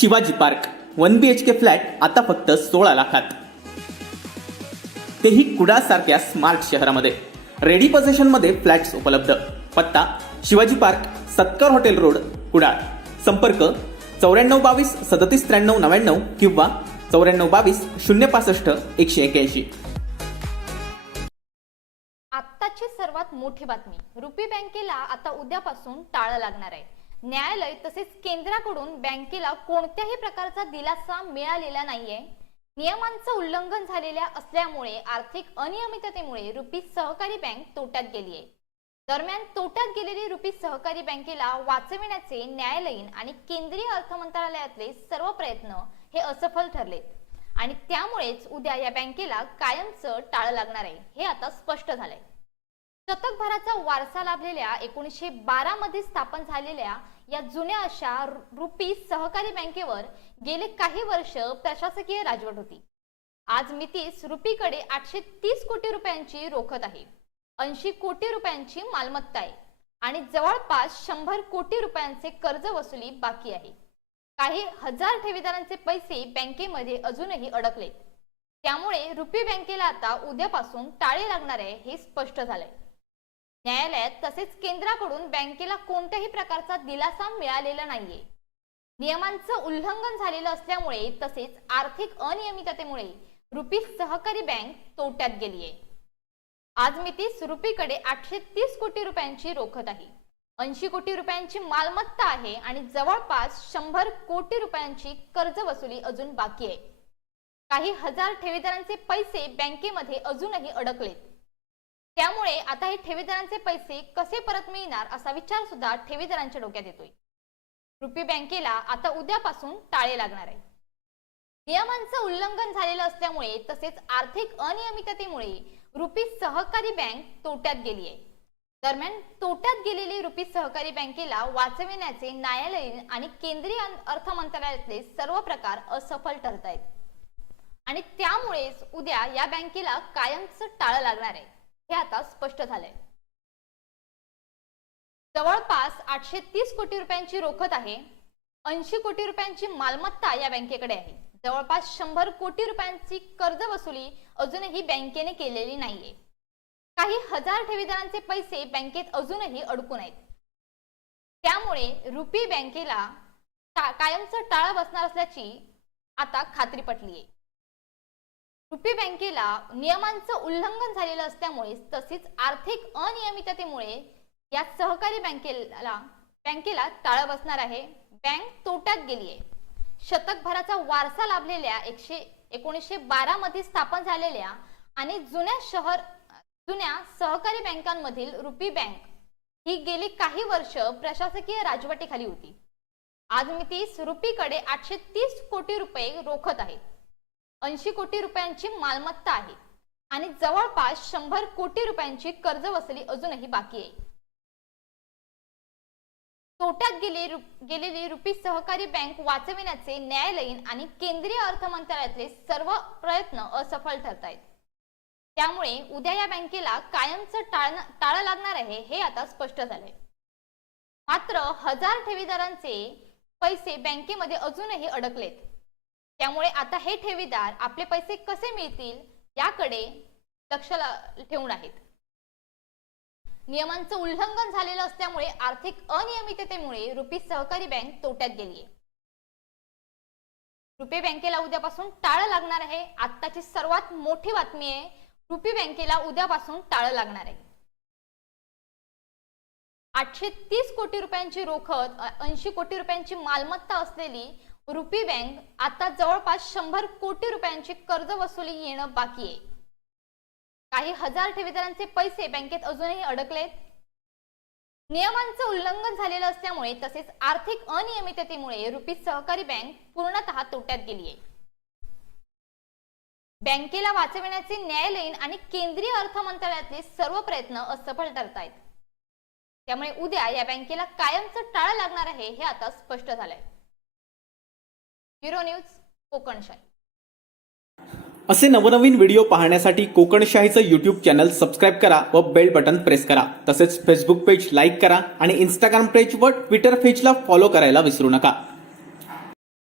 Shivaji park 1 BHK flat आता फक्त 16 लाखात, तेही कुडाळ सारख्या स्मार्ट शहरामध्ये. रेडी पोझिशन मध्ये फ्लॅट्स उपलब्ध. पत्ता शिवाजी पार्क, सत्कार हॉटेल रोड, कुडाळ. संपर्क 9422 379399 किंवा 9422 065 181. आत्ताची सर्वात मोठी बातमी. रुपी बँकेला आता उद्यापासून टाळं लागणार आहे. न्यायालय तसेच केंद्राकडून बँकेला कोणत्याही प्रकारचा दिलासा मिळालेला नाहीये. नियमांचं उल्लंघन झालेल्या असल्यामुळे आर्थिक अनियमिततेमुळे रुपी सहकारी बँक तोट्यात गेली आहे. दरम्यान तोट्यात गेलेली रुपी सहकारी बँकेला वाचविण्याचे न्यायालयीन आणि केंद्रीय अर्थ मंत्रालयातले सर्व प्रयत्न हे असफल ठरले आणि त्यामुळेच उद्या या बँकेला कायमचं टाळं लागणार आहे हे आता स्पष्ट झालंय. शतकभराचा वारसा लाभलेल्या 1912 मध्ये स्थापन झालेल्या या जुन्या अशा रुपी सहकारी बँकेवर गेले काही वर्ष प्रशासकीय राजवट होती. आज मितीस रुपीकडे 830 कोटी रुपयांची रोकड आहे, 80 कोटी रुपयांची मालमत्ता आहे आणि जवळपास 100 कोटी रुपयांचे कर्ज वसुली बाकी आहे. काही हजार ठेवीदारांचे पैसे बँकेमध्ये अजूनही अडकले. त्यामुळे रुपी बँकेला आता उद्यापासून टाळे लागणार आहे हे स्पष्ट झालंय. न्यायालयात तसेच केंद्राकडून बँकेला कोणत्याही प्रकारचा दिलासा मिळालेला नाहीये. नियमांचं उल्लंघन झालेलं असल्यामुळे तसेच आर्थिक अनियमिततेमुळे रुपी सहकारी बँक तोट्यात गेली आहे. आज मितीस रुपीकडे 830 कोटी रुपयांची रोकड आहे, 80 कोटी रुपयांची मालमत्ता आहे आणि जवळपास 100 कोटी रुपयांची कर्ज वसुली अजून बाकी आहे. काही हजार ठेवीदारांचे पैसे बँकेमध्ये अजूनही अडकलेत. त्यामुळे आता हे ठेवीदारांचे पैसे कसे परत मिळणार असा विचार सुद्धा ठेवीदारांच्या डोक्यात येतोय. रुपी बँकेला आता उद्यापासून टाळे लागणार आहे. नियमांचं उल्लंघन झालेलं असल्यामुळे तसेच आर्थिक अनियमिततेमुळे रुपी सहकारी बँक तोट्यात गेली आहे. दरम्यान तोट्यात गेलेली रुपी सहकारी बँकेला वाचविण्याचे न्यायालयीन आणि केंद्रीय अर्थ मंत्रालयातले सर्व प्रकार असफल ठरत आहेत आणि त्यामुळेच उद्या या बँकेला कायमचं टाळं लागणार आहे हे आता स्पष्ट झालंय. जवळपास 830 कोटी रुपयांची रोकड आहे, 80 कोटी रुपयांची मालमत्ता या बँकेकडे आहे. जवळपास 100 कोटी रुपयांची कर्ज वसुली अजूनही बँकेने केलेली नाहीये. काही हजार ठेवीदारांचे पैसे बँकेत अजूनही अडकून आहेत. त्यामुळे रुपी बँकेला कायमचं टाळं बसणार असल्याची आता खात्री पटली आहे. रुपी बँकेला नियमांचं उल्लंघन झालेलं असल्यामुळे तसेच आर्थिक अनियमिततेमुळे या सहकारी बँकेला टाळं बसणार आहे. बँक तोट्यात गेली आहे. शतकभराचा वारसा लाभलेल्या 1912 मध्ये स्थापन झालेल्या आणि जुन्या सहकारी बँकांमधील रुपी बँक ही गेली काही वर्ष प्रशासकीय राजवटीखाली होती. आज मितीस रुपीकडे 830 कोटी रुपये रोकड आहेत, 80 कोटी रुपयांची मालमत्ता आहे आणि जवळपास 100 कोटी रुपयांची कर्ज वसुली अजूनही बाकी आहे. तोट्यात गेलेली रुपी सहकारी बँक वाचविण्याचे न्यायालयीन आणि केंद्रीय अर्थ मंत्रालयातले सर्व प्रयत्न असफल ठरत आहेत. त्यामुळे उद्या या बँकेला कायमचं टाळं लागणार आहे हे आता स्पष्ट झालंय. मात्र हजार ठेवीदारांचे पैसे बँकेमध्ये अजूनही अडकलेत. त्यामुळे आता हे ठेवीदार आपले पैसे कसे मिळतील याकडे लक्ष ठेवून आहेत. नियमांचं उल्लंघन झालेलं असल्यामुळे आर्थिक अनियमिततेमुळे रुपी सहकारी बँक तोट्यात गेली आहे. रुपी बँकेला उद्यापासून टाळं लागणार आहे. आत्ताची सर्वात मोठी बातमी आहे. रुपी बँकेला उद्यापासून टाळं लागणार आहे. 830 कोटी रुपयांची रोकड, 80 कोटी रुपयांची मालमत्ता असलेली रुपी बँक आता जवळपास 100 कोटी रुपयांची कर्ज वसुली येणं बाकी आहे. काही हजार ठेवीदारांचे पैसे बँकेत अजूनही अडकलेत. नियमांचं उल्लंघन झालेलं असल्यामुळे तसेच आर्थिक अनियमिततेमुळे रुपी सहकारी बँक पूर्णतः तोट्यात गेली आहे. बँकेला वाचविण्याचे न्यायालयीन आणि केंद्रीय अर्थ मंत्रालयातले सर्व प्रयत्न असफल ठरत आहेत. त्यामुळे उद्या या बँकेला कायमचं टाळं लागणार आहे हे आता स्पष्ट झालंय. Bureau news, Kokanshahi. असे नवनवीन व्हिडिओ पाहण्यासाठी कोकणशाहीचं यूट्यूब चॅनल सबस्क्राईब करा व बेल बटन प्रेस करा. तसेच फेसबुक पेज लाईक करा आणि इंस्टाग्राम पेज व ट्विटर पेजला फॉलो करायला विसरू नका.